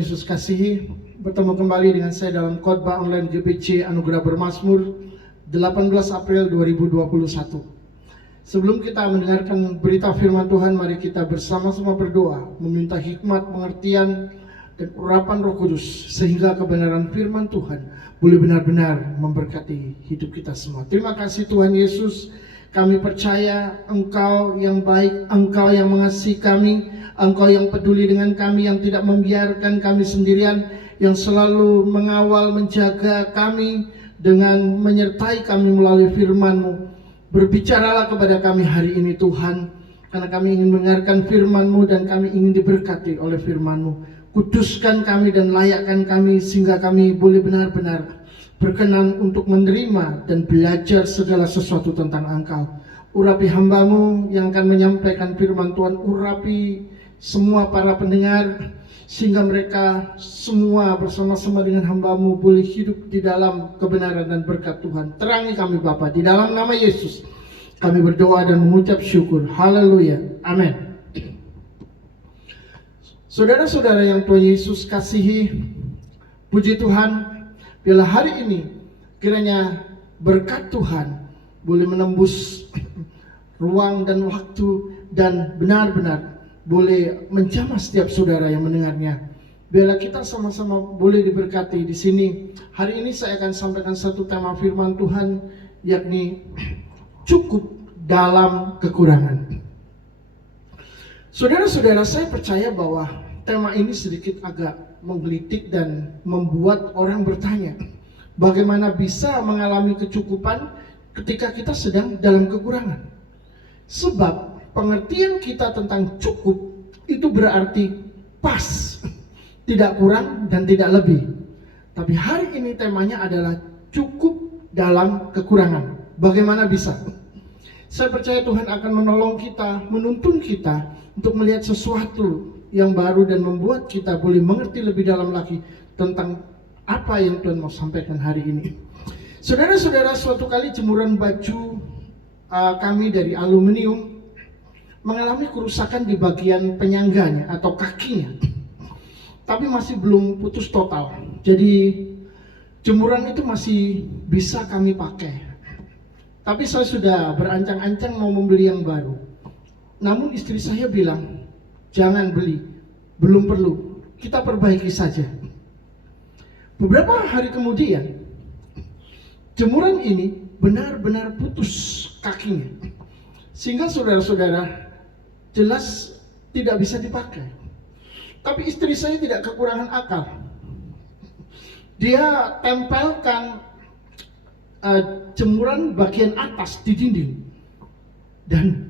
Tuhan Yesus kasihi, bertemu kembali dengan saya dalam khotbah online GPC Anugerah Bermazmur 18 April 2021. Sebelum kita mendengarkan berita firman Tuhan, mari kita bersama-sama berdoa, meminta hikmat, pengertian, dan urapan Roh Kudus, sehingga kebenaran firman Tuhan boleh benar-benar memberkati hidup kita semua. Terima kasih Tuhan Yesus, kami percaya Engkau yang baik, Engkau yang mengasihi kami, Engkau yang peduli dengan kami, yang tidak membiarkan kami sendirian, yang selalu mengawal, menjaga kami dengan menyertai kami melalui firman-Mu. Berbicaralah kepada kami hari ini Tuhan, karena kami ingin mendengarkan firman-Mu dan kami ingin diberkati oleh firman-Mu. Kuduskan kami dan layakkan kami sehingga kami boleh benar-benar berkenan untuk menerima dan belajar segala sesuatu tentang Engkau. Urapi hamba-Mu yang akan menyampaikan firman Tuhan, urapi semua para pendengar, sehingga mereka semua bersama-sama dengan hamba-Mu boleh hidup di dalam kebenaran dan berkat Tuhan. Terangi kami Bapa, di dalam nama Yesus kami berdoa dan mengucap syukur. Haleluya, amin. Saudara-saudara yang Tuhan Yesus kasihi, puji Tuhan, bila hari ini kiranya berkat Tuhan boleh menembus ruang dan waktu dan benar-benar boleh menjamah setiap saudara yang mendengarnya. Bila kita sama-sama boleh diberkati di sini. Hari ini saya akan sampaikan satu tema firman Tuhan, yakni cukup dalam kekurangan. Saudara-saudara, saya percaya bahwa tema ini sedikit agak menggelitik dan membuat orang bertanya, bagaimana bisa mengalami kecukupan ketika kita sedang dalam kekurangan? Sebab pengertian kita tentang cukup itu berarti pas, tidak kurang dan tidak lebih. Tapi hari ini temanya adalah cukup dalam kekurangan. Bagaimana bisa? Saya percaya Tuhan akan menolong kita, menuntun kita untuk melihat sesuatu yang baru dan membuat kita boleh mengerti lebih dalam lagi tentang apa yang Tuhan mau sampaikan hari ini. Saudara-saudara, suatu kali jemuran baju kami dari aluminium mengalami kerusakan di bagian penyangganya atau kakinya, tapi masih belum putus total. Jadi jemuran itu masih bisa kami pakai. Tapi saya sudah berancang-ancang mau membeli yang baru. Namun istri saya bilang, jangan beli, belum perlu, kita perbaiki saja. Beberapa hari kemudian, jemuran ini benar-benar putus kakinya, sehingga saudara-saudara jelas tidak bisa dipakai. Tapi istri saya tidak kekurangan akal. Dia tempelkan jemuran bagian atas di dinding, dan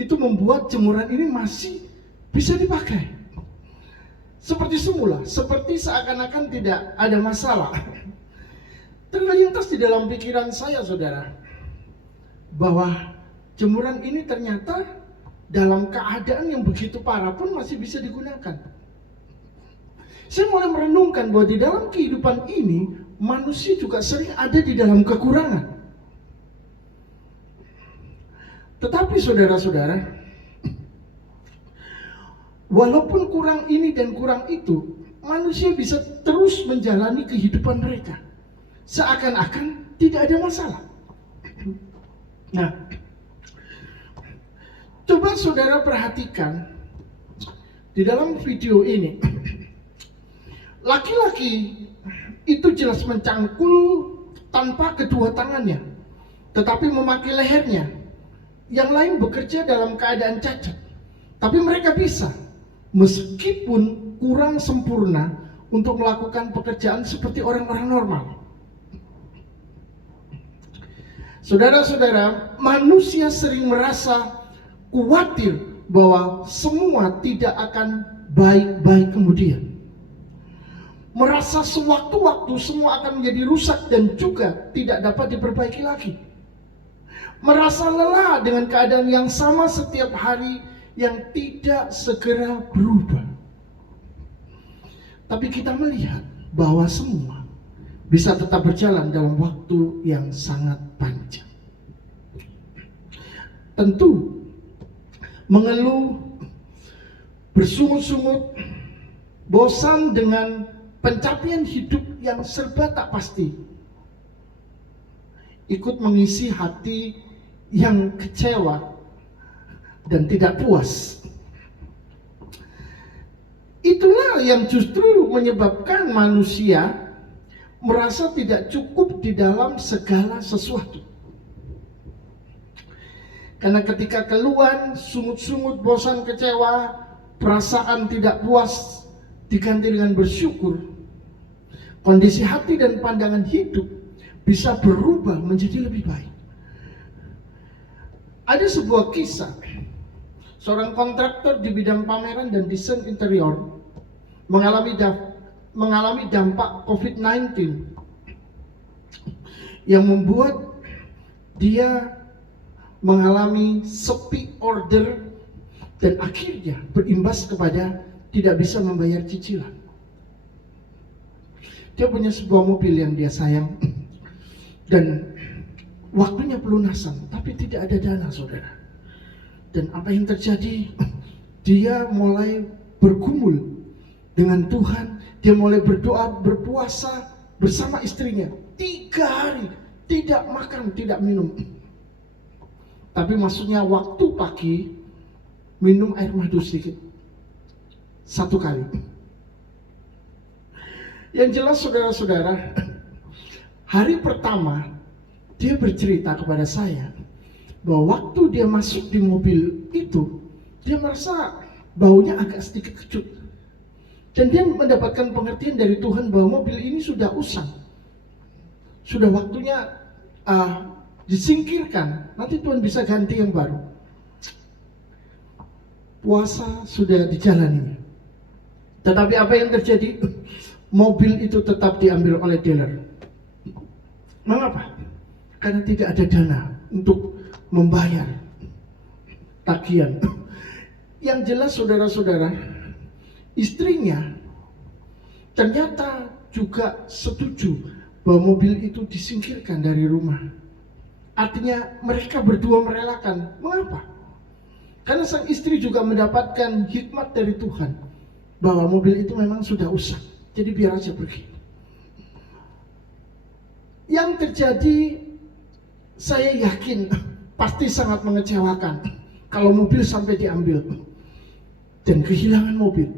itu membuat jemuran ini masih bisa dipakai seperti semula, seperti seakan-akan tidak ada masalah. Terlintas di dalam pikiran saya, saudara, bahwa jemuran ini ternyata dalam keadaan yang begitu parah pun masih bisa digunakan. Saya mulai merenungkan bahwa di dalam kehidupan ini manusia juga sering ada di dalam kekurangan. Tetapi saudara-saudara, walaupun kurang ini dan kurang itu, manusia bisa terus menjalani kehidupan mereka seakan-akan tidak ada masalah. Nah, coba saudara perhatikan di dalam video ini, laki-laki itu jelas mencangkul tanpa kedua tangannya, tetapi memakai lehernya. Yang lain bekerja dalam keadaan cacat, tapi mereka bisa, meskipun kurang sempurna, untuk melakukan pekerjaan seperti orang-orang normal. Saudara-saudara, manusia sering merasa khawatir bahwa semua tidak akan baik-baik kemudian. Merasa sewaktu-waktu semua akan menjadi rusak dan juga tidak dapat diperbaiki lagi. Merasa lelah dengan keadaan yang sama setiap hari yang tidak segera berubah. Tapi kita melihat bahwa semua bisa tetap berjalan dalam waktu yang sangat panjang. Tentu mengeluh, bersungut-sungut, bosan dengan pencapaian hidup yang serba tak pasti, ikut mengisi hati yang kecewa dan tidak puas. Itulah yang justru menyebabkan manusia merasa tidak cukup di dalam segala sesuatu. Karena ketika keluhan, sungut-sungut, bosan, kecewa, perasaan tidak puas diganti dengan bersyukur, kondisi hati dan pandangan hidup bisa berubah menjadi lebih baik. Ada sebuah kisah, seorang kontraktor di bidang pameran dan desain interior mengalami dampak COVID-19 yang membuat dia mengalami sepi order dan akhirnya berimbas kepada tidak bisa membayar cicilan. Dia punya sebuah mobil yang dia sayang dan waktunya pelunasan, tapi tidak ada dana, saudara. Dan apa yang terjadi? Dia mulai bergumul dengan Tuhan. Dia mulai berdoa, berpuasa bersama istrinya 3 hari, tidak makan, tidak minum. Tapi maksudnya waktu pagi minum air madu sedikit 1 kali. Yang jelas saudara-saudara, hari pertama dia bercerita kepada saya bahwa waktu dia masuk di mobil itu, dia merasa baunya agak sedikit kecut. Dan dia mendapatkan pengertian dari Tuhan bahwa mobil ini sudah usang, sudah waktunya disingkirkan, nanti Tuhan bisa ganti yang baru. Puasa sudah dijalani, tetapi apa yang terjadi? Mobil itu tetap diambil oleh dealer. Mengapa? Karena tidak ada dana untuk membayar tagihan. Yang jelas saudara-saudara, istrinya ternyata juga setuju bahwa mobil itu disingkirkan dari rumah. Artinya mereka berdua merelakan. Mengapa? Karena sang istri juga mendapatkan hikmat dari Tuhan bahwa mobil itu memang sudah usang, jadi biar aja pergi. Yang terjadi, saya yakin pasti sangat mengecewakan kalau mobil sampai diambil dan kehilangan mobil.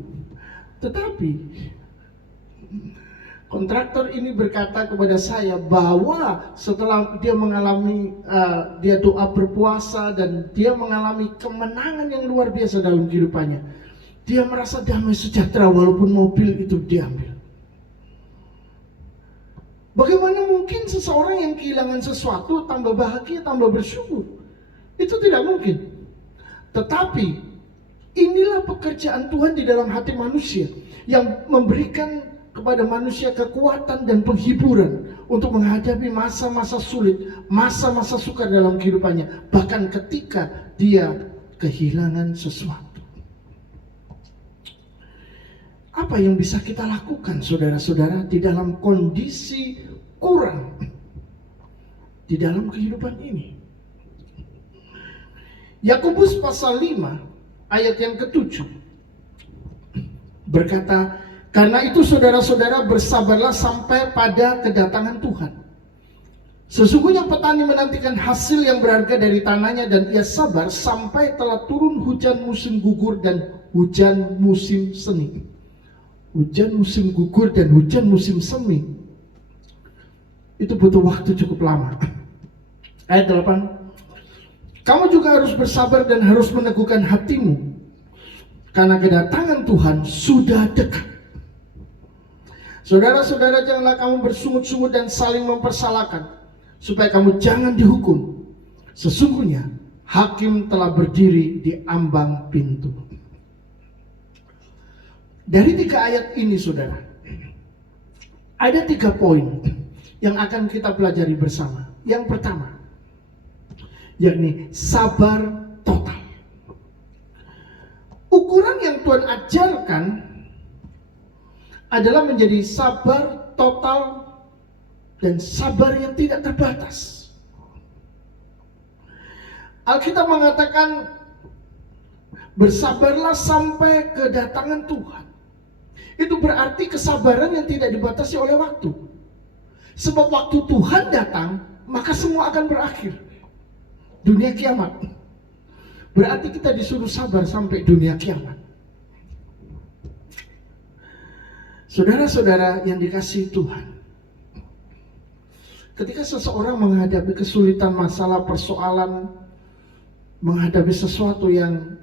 Tetapi kontraktor ini berkata kepada saya bahwa setelah dia mengalami, dia doa berpuasa dan dia mengalami kemenangan yang luar biasa dalam kehidupannya, dia merasa damai sejahtera walaupun mobil itu diambil. Bagaimana mungkin seseorang yang kehilangan sesuatu tambah bahagia, tambah bersyukur? Itu tidak mungkin. Tetapi inilah pekerjaan Tuhan di dalam hati manusia yang memberikan kepada manusia kekuatan dan penghiburan untuk menghadapi masa-masa sulit, masa-masa sukar dalam kehidupannya, bahkan ketika dia kehilangan sesuatu. Apa yang bisa kita lakukan saudara-saudara di dalam kondisi kurang di dalam kehidupan ini? Yakobus pasal 5 ayat yang ke-7 berkata, karena itu saudara-saudara bersabarlah sampai pada kedatangan Tuhan. Sesungguhnya petani menantikan hasil yang berharga dari tanahnya dan ia sabar sampai telah turun hujan musim gugur dan hujan musim semi. Hujan musim gugur dan hujan musim semi itu butuh waktu cukup lama. Ayat 8, kamu juga harus bersabar dan harus meneguhkan hatimu, karena kedatangan Tuhan sudah dekat. Saudara-saudara, janganlah kamu bersungut-sungut dan saling mempersalahkan, supaya kamu jangan dihukum. Sesungguhnya hakim telah berdiri di ambang pintu. Dari 3 ayat ini saudara, ada 3 poin yang akan kita pelajari bersama. Yang pertama, yakni sabar total. Ukuran yang Tuhan ajarkan adalah menjadi sabar total dan sabar yang tidak terbatas. Alkitab mengatakan bersabarlah sampai kedatangan Tuhan. Itu berarti kesabaran yang tidak dibatasi oleh waktu. Sebab waktu Tuhan datang, maka semua akan berakhir. Dunia kiamat. Berarti kita disuruh sabar sampai dunia kiamat. Saudara-saudara yang dikasihi Tuhan, ketika seseorang menghadapi kesulitan, masalah, persoalan, menghadapi sesuatu yang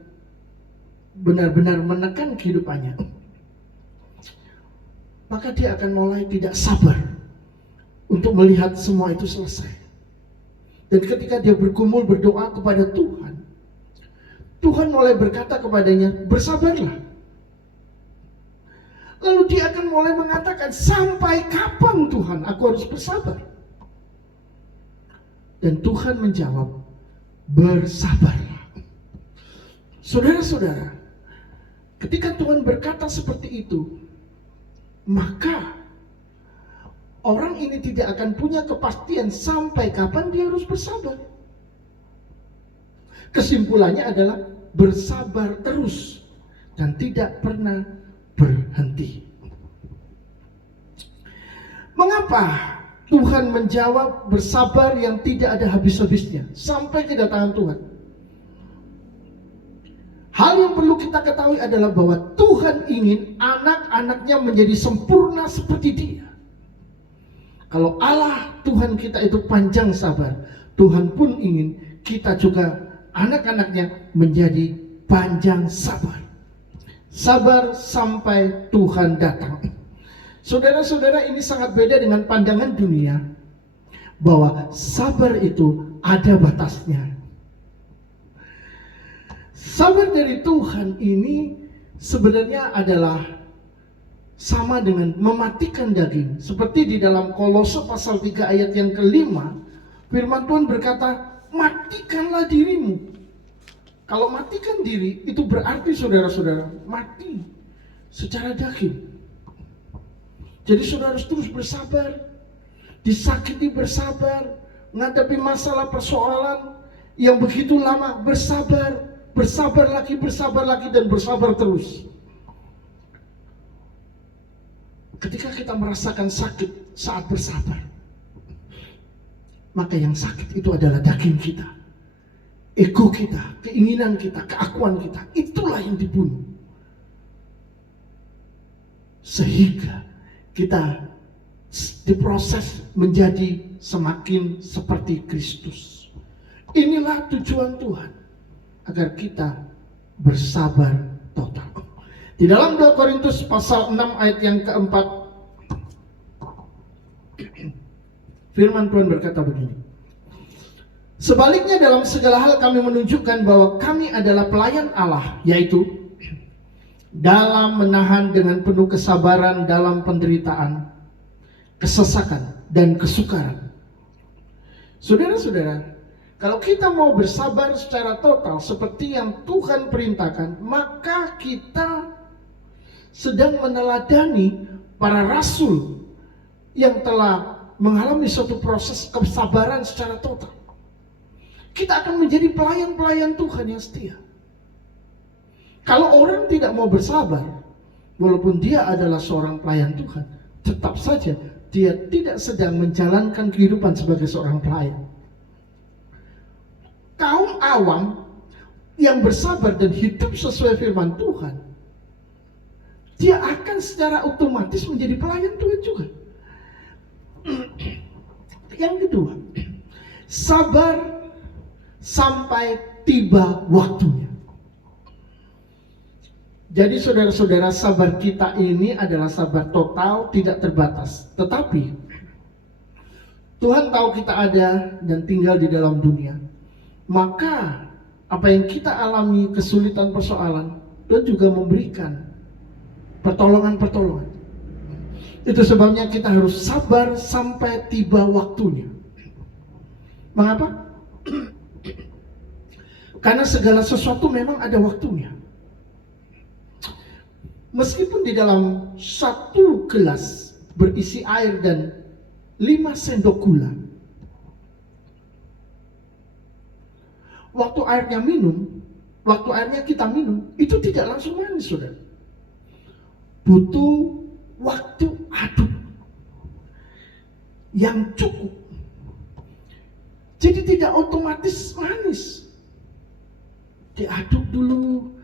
benar-benar menekan kehidupannya, maka dia akan mulai tidak sabar untuk melihat semua itu selesai. Dan ketika dia bergumul berdoa kepada Tuhan, Tuhan mulai berkata kepadanya, bersabarlah. Lalu dia akan mulai mengatakan, sampai kapan Tuhan aku harus bersabar? Dan Tuhan menjawab, bersabarlah. Saudara-saudara, ketika Tuhan berkata seperti itu, maka orang ini tidak akan punya kepastian sampai kapan dia harus bersabar. Kesimpulannya adalah bersabar terus dan tidak pernah berhenti. Mengapa Tuhan menjawab bersabar yang tidak ada habis-habisnya sampai kedatangan Tuhan? Hal yang perlu kita ketahui adalah bahwa Tuhan ingin anak-anaknya menjadi sempurna seperti Dia. Kalau Allah Tuhan kita itu panjang sabar, Tuhan pun ingin kita juga anak-anaknya menjadi panjang sabar. Sabar sampai Tuhan datang. Saudara-saudara, ini sangat beda dengan pandangan dunia bahwa sabar itu ada batasnya. Sabar dari Tuhan ini sebenarnya adalah sama dengan mematikan daging. Seperti di dalam Kolose pasal 3 ayat yang kelima, firman Tuhan berkata, matikanlah dirimu. Kalau matikan diri, itu berarti saudara-saudara, mati secara daging. Jadi saudara harus terus bersabar, disakiti bersabar, menghadapi masalah persoalan yang begitu lama, bersabar, bersabar lagi, dan bersabar terus. Ketika kita merasakan sakit saat bersabar, maka yang sakit itu adalah daging kita, ego kita, keinginan kita, keakuan kita. Itulah yang dibunuh. Sehingga kita diproses menjadi semakin seperti Kristus. Inilah tujuan Tuhan, agar kita bersabar total. Di dalam 2 Korintus pasal 6 ayat yang keempat, firman Tuhan berkata begini. Sebaliknya dalam segala hal kami menunjukkan bahwa kami adalah pelayan Allah, yaitu dalam menahan dengan penuh kesabaran dalam penderitaan, kesesakan, dan kesukaran. Saudara-saudara, kalau kita mau bersabar secara total seperti yang Tuhan perintahkan, maka kita sedang meneladani para rasul yang telah mengalami suatu proses kesabaran secara total. Kita akan menjadi pelayan-pelayan Tuhan yang setia. Kalau orang tidak mau bersabar, walaupun dia adalah seorang pelayan Tuhan, tetap saja dia tidak sedang menjalankan kehidupan sebagai seorang pelayan. Kaum awam yang bersabar dan hidup sesuai firman Tuhan, dia akan secara otomatis menjadi pelayan Tuhan juga. Yang kedua, sabar sampai tiba waktunya. Jadi saudara-saudara, sabar kita ini adalah sabar total, tidak terbatas. Tetapi Tuhan tahu kita ada dan tinggal di dalam dunia. Maka apa yang kita alami, kesulitan, persoalan, Tuhan juga memberikan pertolongan-pertolongan. Itu sebabnya kita harus sabar sampai tiba waktunya. Mengapa? Karena segala sesuatu memang ada waktunya. Meskipun di dalam satu gelas berisi air dan 5 sendok gula, waktu airnya kita minum, itu tidak langsung manis, saudara. butuh waktu aduk yang cukup. Jadi tidak otomatis manis. Diaduk dulu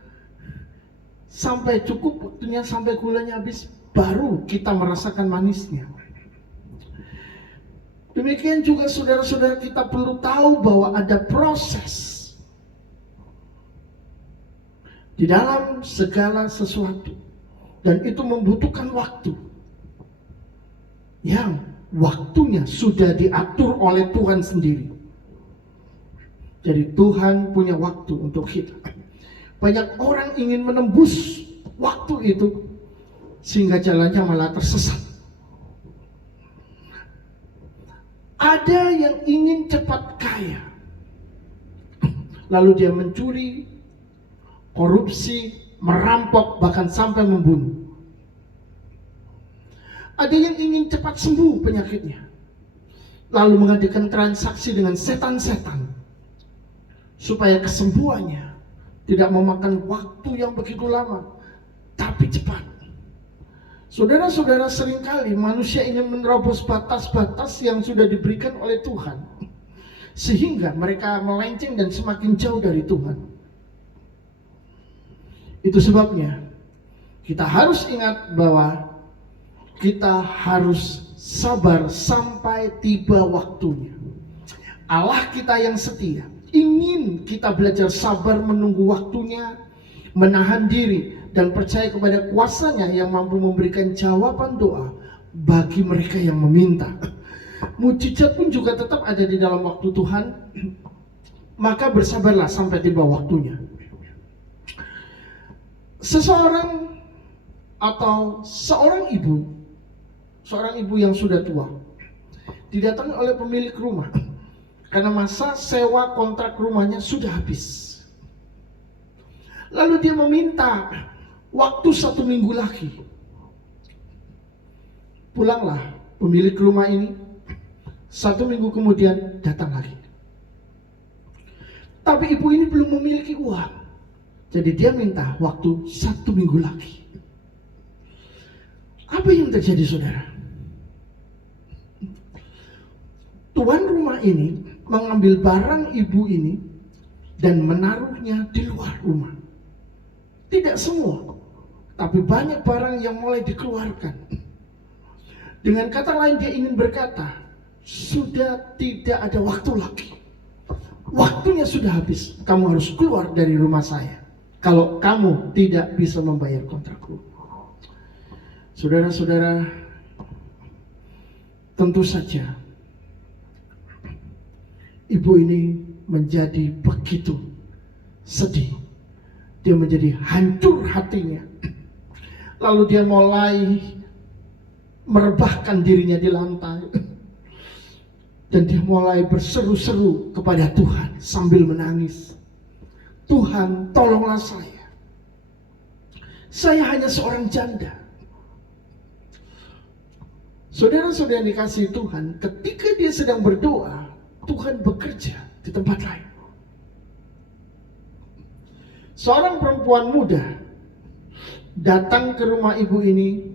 sampai cukup waktunya, sampai gulanya habis, baru kita merasakan manisnya. Demikian juga saudara-saudara, kita perlu tahu bahwa ada proses di dalam segala sesuatu, dan itu membutuhkan waktu yang waktunya sudah diatur oleh Tuhan sendiri. Jadi Tuhan punya waktu untuk kita. Banyak orang ingin menembus waktu itu sehingga jalannya malah tersesat. Ada yang ingin cepat kaya, lalu dia mencuri, korupsi, merampok, bahkan sampai membunuh. Ada yang ingin cepat sembuh penyakitnya, lalu mengadakan transaksi dengan setan-setan supaya kesembuhannya tidak memakan waktu yang begitu lama, tapi cepat. Saudara-saudara, seringkali manusia ingin menerobos batas-batas yang sudah diberikan oleh Tuhan, sehingga mereka melenceng dan semakin jauh dari Tuhan. Itu sebabnya kita harus ingat bahwa kita harus sabar sampai tiba waktunya. Allah kita yang setia ingin kita belajar sabar menunggu waktunya, menahan diri, dan percaya kepada kuasanya yang mampu memberikan jawaban doa bagi mereka yang meminta. Mujizat pun juga tetap ada di dalam waktu Tuhan. Maka bersabarlah sampai tiba waktunya. Seseorang atau seorang ibu yang sudah tua didatangi oleh pemilik rumah karena masa sewa kontrak rumahnya sudah habis. Lalu dia meminta waktu 1 minggu lagi. Pulanglah pemilik rumah ini. 1 minggu kemudian datang lagi. Tapi ibu ini belum memiliki uang. Jadi dia minta waktu 1 minggu lagi. Apa yang terjadi, saudara? Tuan rumah ini mengambil barang ibu ini dan menaruhnya di luar rumah. Tidak semua, tapi banyak barang yang mulai dikeluarkan. Dengan kata lain, dia ingin berkata, sudah tidak ada waktu lagi. Waktunya sudah habis. Kamu harus keluar dari rumah saya kalau kamu tidak bisa membayar kontrakku. Saudara-saudara, tentu saja ibu ini menjadi begitu sedih. Dia menjadi hancur hatinya. Lalu dia mulai merebahkan dirinya di lantai. Dan dia mulai berseru-seru kepada Tuhan sambil menangis. Tuhan, tolonglah saya. Saya hanya seorang janda. Saudara-saudara yang dikasihi Tuhan, ketika dia sedang berdoa, Tuhan bekerja di tempat lain. Seorang perempuan muda datang ke rumah ibu ini,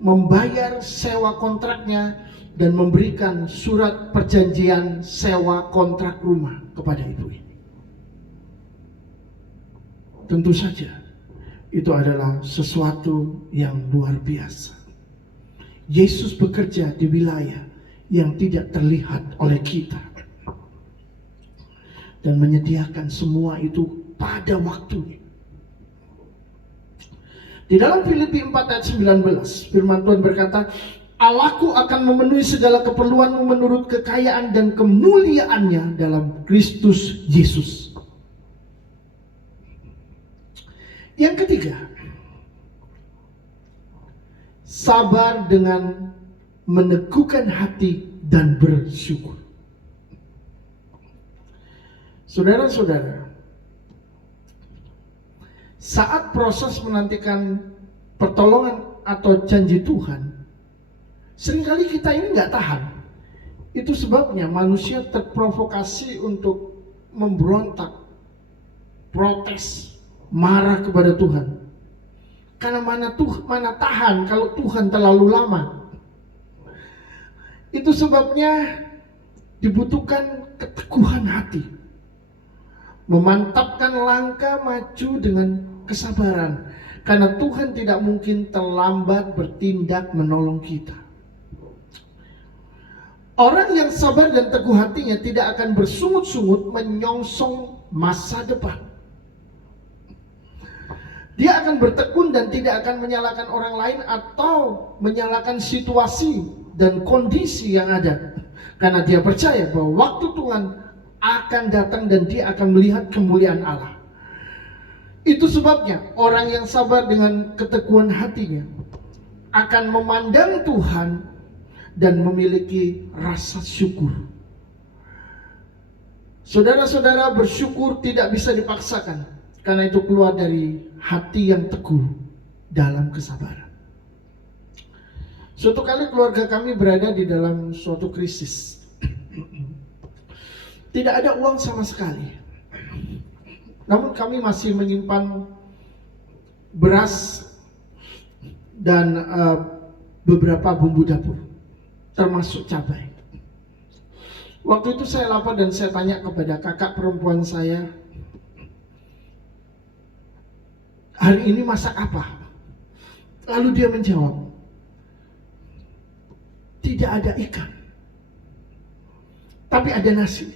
membayar sewa kontraknya dan memberikan surat perjanjian sewa kontrak rumah kepada ibu ini. Tentu saja itu adalah sesuatu yang luar biasa. Yesus bekerja di wilayah yang tidak terlihat oleh kita dan menyediakan semua itu pada waktunya. Di dalam Filipi 4 ayat 19, firman Tuhan berkata, Allahku akan memenuhi segala keperluanmu menurut kekayaan dan kemuliaannya dalam Kristus Yesus. Yang ketiga, sabar dengan meneguhkan hati dan bersyukur. Saudara-saudara, saat proses menantikan pertolongan atau janji Tuhan, seringkali kita ini nggak tahan. Itu sebabnya manusia terprovokasi untuk memberontak, protes, marah kepada Tuhan. Karena mana tahan kalau Tuhan terlalu lama. Itu sebabnya dibutuhkan keteguhan hati, memantapkan langkah maju dengan kesabaran, karena Tuhan tidak mungkin terlambat bertindak menolong kita. Orang yang sabar dan teguh hatinya tidak akan bersungut-sungut menyongsong masa depan. Dia akan bertekun dan tidak akan menyalahkan orang lain atau menyalahkan situasi dan kondisi yang ada. Karena dia percaya bahwa waktu Tuhan akan datang dan dia akan melihat kemuliaan Allah. Itu sebabnya orang yang sabar dengan keteguhan hatinya akan memandang Tuhan dan memiliki rasa syukur. Saudara-saudara, bersyukur tidak bisa dipaksakan, karena itu keluar dari hati yang teguh dalam kesabaran. Suatu kali keluarga kami berada di dalam suatu krisis. Tidak ada uang sama sekali. Namun kami masih menyimpan beras dan beberapa bumbu dapur, termasuk cabai. Waktu itu saya lapar dan saya tanya kepada kakak perempuan saya, hari ini masak apa? Lalu dia menjawab, tidak ada ikan, tapi ada nasi.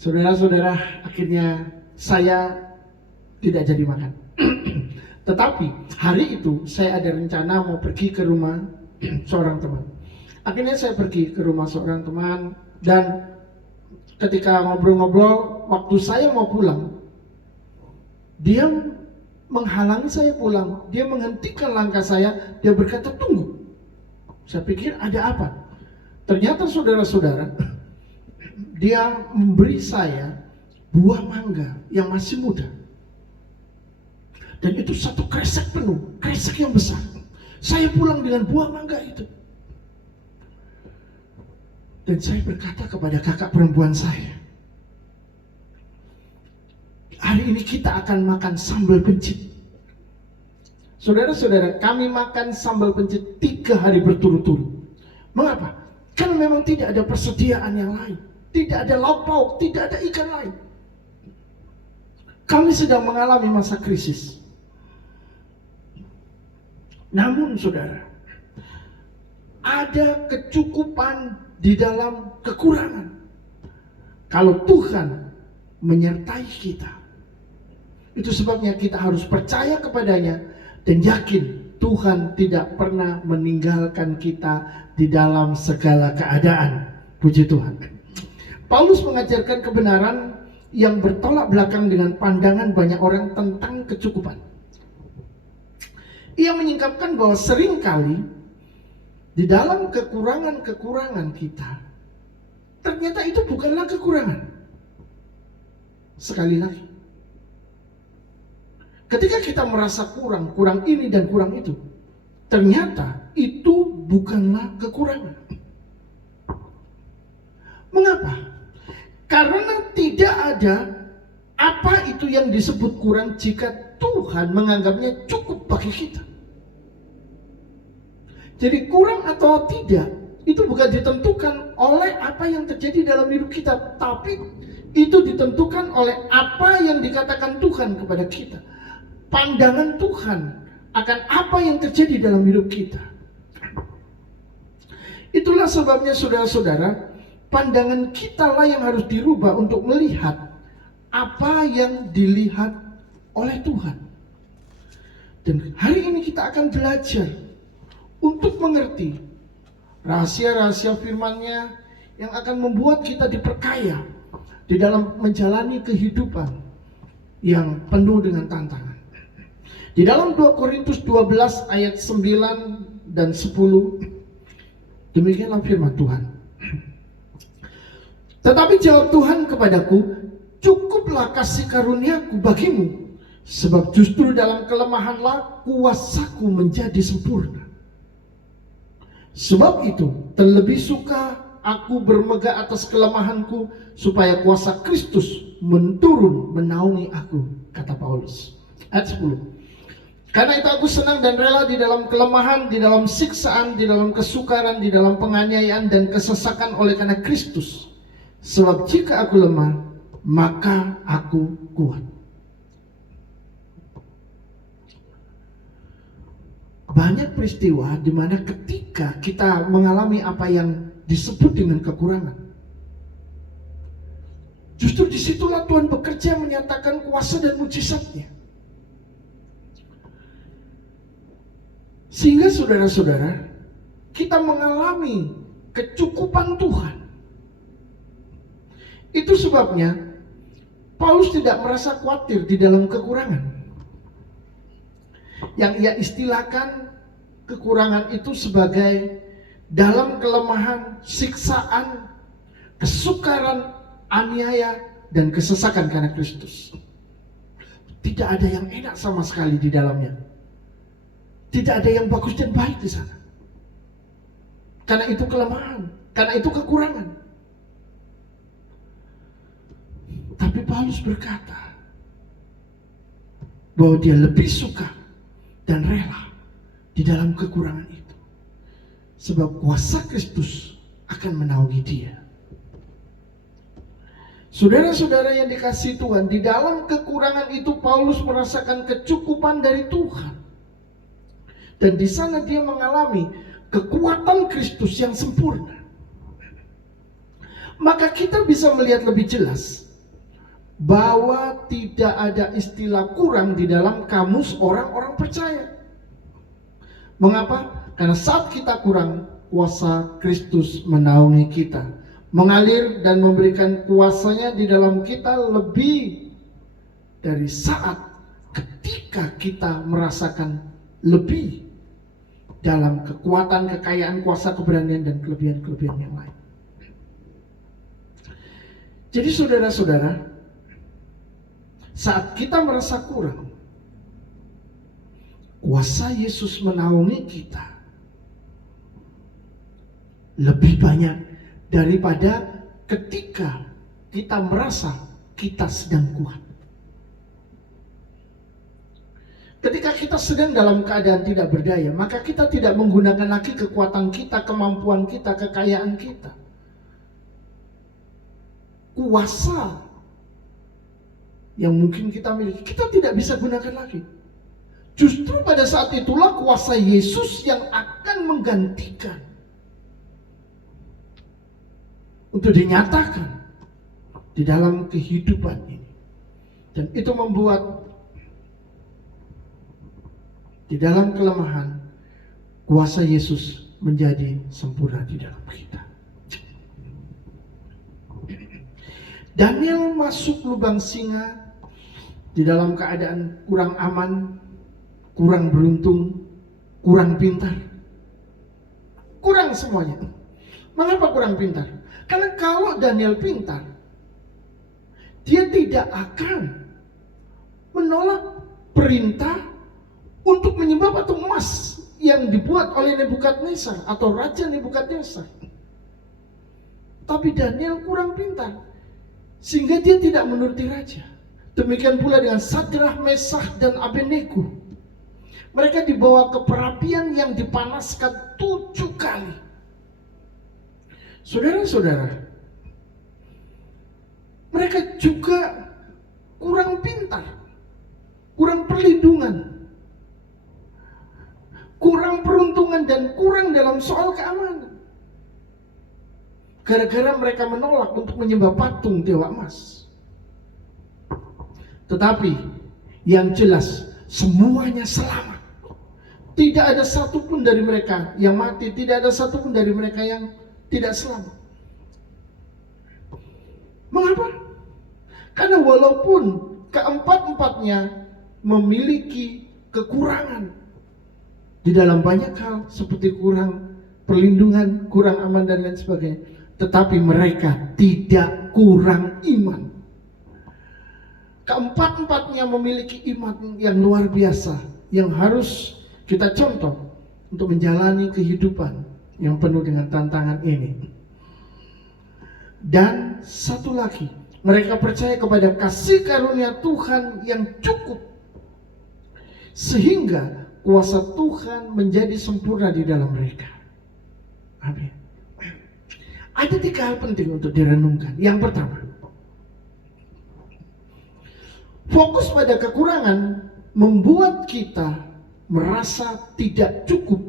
Saudara-saudara, akhirnya saya tidak jadi makan. Tetapi hari itu saya ada rencana mau pergi ke rumah seorang teman. Akhirnya saya pergi ke rumah seorang teman, dan ketika ngobrol-ngobrol, waktu saya mau pulang, dia menghalangi saya pulang. Dia menghentikan langkah saya. Dia berkata, tunggu. Saya pikir ada apa? Ternyata saudara-saudara, dia memberi saya buah mangga yang masih muda. Dan itu satu kresek penuh, kresek yang besar. Saya pulang dengan buah mangga itu. Dan saya berkata kepada kakak perempuan saya, hari ini kita akan makan sambal pencit. Saudara-saudara, kami makan sambal pencit 3 hari berturut-turut. Mengapa? Karena memang tidak ada persediaan yang lain. Tidak ada lauk pauk, tidak ada ikan lain. Kami sedang mengalami masa krisis. Namun saudara, ada kecukupan di dalam kekurangan. Kalau Tuhan menyertai kita, itu sebabnya kita harus percaya kepadanya dan yakin Tuhan tidak pernah meninggalkan kita di dalam segala keadaan. Puji Tuhan. Paulus mengajarkan kebenaran yang bertolak belakang dengan pandangan banyak orang tentang kecukupan. Ia menyingkapkan bahwa seringkali di dalam kekurangan-kekurangan kita, ternyata itu bukanlah kekurangan. Sekali lagi, ketika kita merasa kurang ini dan kurang itu, ternyata itu bukanlah kekurangan. Mengapa? Karena tidak ada apa itu yang disebut kurang jika Tuhan menganggapnya cukup bagi kita. Jadi kurang atau tidak itu bukan ditentukan oleh apa yang terjadi dalam hidup kita, tapi itu ditentukan oleh apa yang dikatakan Tuhan kepada kita. Pandangan Tuhan akan apa yang terjadi dalam hidup kita. Itulah sebabnya saudara-saudara, pandangan kita lah yang harus dirubah untuk melihat apa yang dilihat oleh Tuhan. Dan hari ini kita akan belajar untuk mengerti rahasia-rahasia firman-Nya yang akan membuat kita diperkaya di dalam menjalani kehidupan yang penuh dengan tantangan. Di dalam 2 Korintus 12 ayat 9 dan 10, demikianlah firman Tuhan. Tetapi jawab Tuhan kepadaku, cukuplah kasih karuniaku bagimu, sebab justru dalam kelemahanlah kuasaku menjadi sempurna. Sebab itu terlebih suka aku bermegah atas kelemahanku, supaya kuasa Kristus menurun menaungi aku, kata Paulus. Ayat 10. Karena itu aku senang dan rela di dalam kelemahan, di dalam siksaan, di dalam kesukaran, di dalam penganiayaan dan kesesakan oleh karena Kristus. Sebab jika aku lemah, maka aku kuat. Banyak peristiwa di mana ketika kita mengalami apa yang disebut dengan kekurangan, justru disitulah Tuhan bekerja menyatakan kuasa dan mujizat-Nya. Sehingga saudara-saudara, kita mengalami kecukupan Tuhan. Itu sebabnya Paulus tidak merasa khawatir di dalam kekurangan. Yang ia istilahkan kekurangan itu sebagai dalam kelemahan, siksaan, kesukaran, aniaya, dan kesesakan karena Kristus. Tidak ada yang enak sama sekali di dalamnya. Tidak ada yang bagus dan baik di sana. Karena itu kelemahan, karena itu kekurangan. Tapi Paulus berkata bahwa dia lebih suka dan rela di dalam kekurangan itu. Sebab kuasa Kristus akan menaungi dia. Saudara-saudara yang dikasihi Tuhan, di dalam kekurangan itu Paulus merasakan kecukupan dari Tuhan. Dan di sana dia mengalami kekuatan Kristus yang sempurna. Maka kita bisa melihat lebih jelas bahwa tidak ada istilah kurang di dalam kamus orang-orang percaya. Mengapa? Karena saat kita kurang, kuasa Kristus menaungi kita, mengalir dan memberikan kuasanya di dalam kita lebih dari saat ketika kita merasakan lebih dalam kekuatan, kekayaan, kuasa, keberanian, dan kelebihan-kelebihan yang lain. Jadi saudara-saudara, saat kita merasa kurang, kuasa Yesus menaungi kita lebih banyak daripada ketika kita merasa kita sedang kuat. Ketika kita sedang dalam keadaan tidak berdaya, maka kita tidak menggunakan lagi kekuatan kita, kemampuan kita, kekayaan kita. Kuasa yang mungkin kita miliki, kita tidak bisa gunakan lagi. Justru pada saat itulah kuasa Yesus yang akan menggantikan untuk dinyatakan di dalam kehidupan ini. Dan itu membuat di dalam kelemahan, kuasa Yesus menjadi sempurna di dalam kita. Daniel masuk lubang singa di dalam keadaan kurang aman, kurang beruntung, kurang pintar. Kurang semuanya. Mengapa kurang pintar? Karena kalau Daniel pintar, dia tidak akan menolak perintah untuk menyembah patung emas yang dibuat oleh Nebukadnezar atau Raja Nebukadnezar. Tapi Daniel kurang pintar, sehingga dia tidak menuruti raja. Demikian pula dengan Sadrah, Mesakh, dan Abednego. Mereka dibawa ke perapian yang dipanaskan 7 kali. Saudara-saudara, mereka juga kurang pintar, kurang perlindungan, kurang peruntungan, dan kurang dalam soal keamanan. Gara-gara mereka menolak untuk menyembah patung dewa emas. Tetapi yang jelas semuanya selamat. Tidak ada satupun dari mereka yang mati, tidak ada satupun dari mereka yang tidak selamat. Mengapa? Karena walaupun keempat-empatnya memiliki kekurangan di dalam banyak hal, seperti kurang perlindungan, kurang aman, dan lain sebagainya, tetapi mereka tidak kurang iman. Keempat-empatnya memiliki iman yang luar biasa, yang harus kita contoh untuk menjalani kehidupan yang penuh dengan tantangan ini. Dan satu lagi, mereka percaya kepada kasih karunia Tuhan yang cukup, sehingga kuasa Tuhan menjadi sempurna di dalam mereka. Amin. Ada 3 hal penting untuk direnungkan. Yang pertama, fokus pada kekurangan membuat kita merasa tidak cukup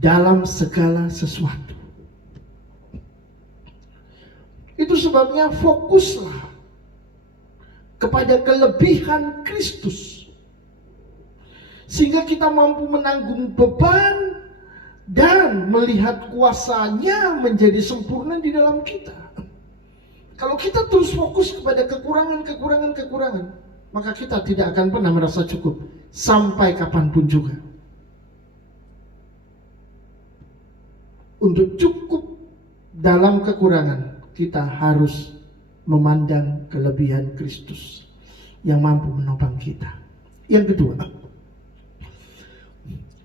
dalam segala sesuatu. Itu sebabnya fokuslah kepada kelebihan Kristus, sehingga kita mampu menanggung beban dan melihat kuasanya menjadi sempurna di dalam kita. Kalau kita terus fokus kepada kekurangan, maka kita tidak akan pernah merasa cukup sampai kapanpun juga. Untuk cukup dalam kekurangan, kita harus memandang kelebihan Kristus yang mampu menopang kita. Yang kedua,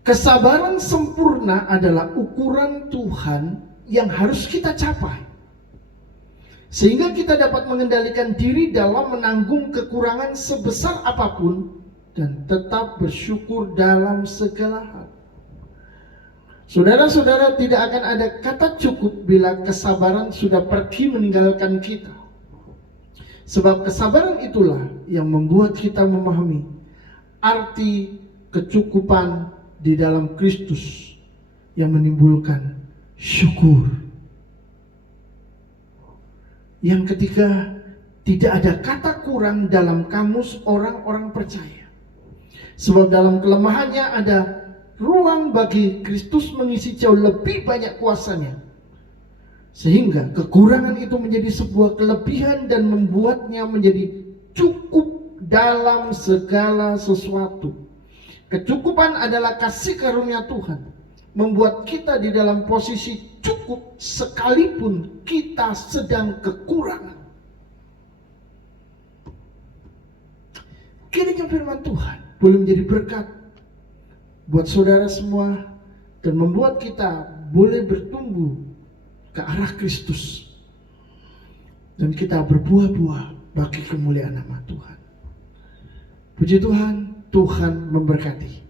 kesabaran sempurna adalah ukuran Tuhan yang harus kita capai, sehingga kita dapat mengendalikan diri dalam menanggung kekurangan sebesar apapun dan tetap bersyukur dalam segala hal. Saudara-saudara, tidak akan ada kata cukup bila kesabaran sudah pergi meninggalkan kita. Sebab kesabaran itulah yang membuat kita memahami arti kecukupan di dalam Kristus yang menimbulkan syukur. Yang ketiga, tidak ada kata kurang dalam kamus orang-orang percaya. Sebab dalam kelemahannya ada ruang bagi Kristus mengisi jauh lebih banyak kuasanya, sehingga kekurangan itu menjadi sebuah kelebihan dan membuatnya menjadi cukup dalam segala sesuatu. Kecukupan adalah kasih karunia Tuhan, membuat kita di dalam posisi cukup sekalipun kita sedang kekurangan. Kiranya firman Tuhan boleh menjadi berkat buat saudara semua dan membuat kita boleh bertumbuh ke arah Kristus dan kita berbuah-buah bagi kemuliaan nama Tuhan. Puji Tuhan, Tuhan memberkati.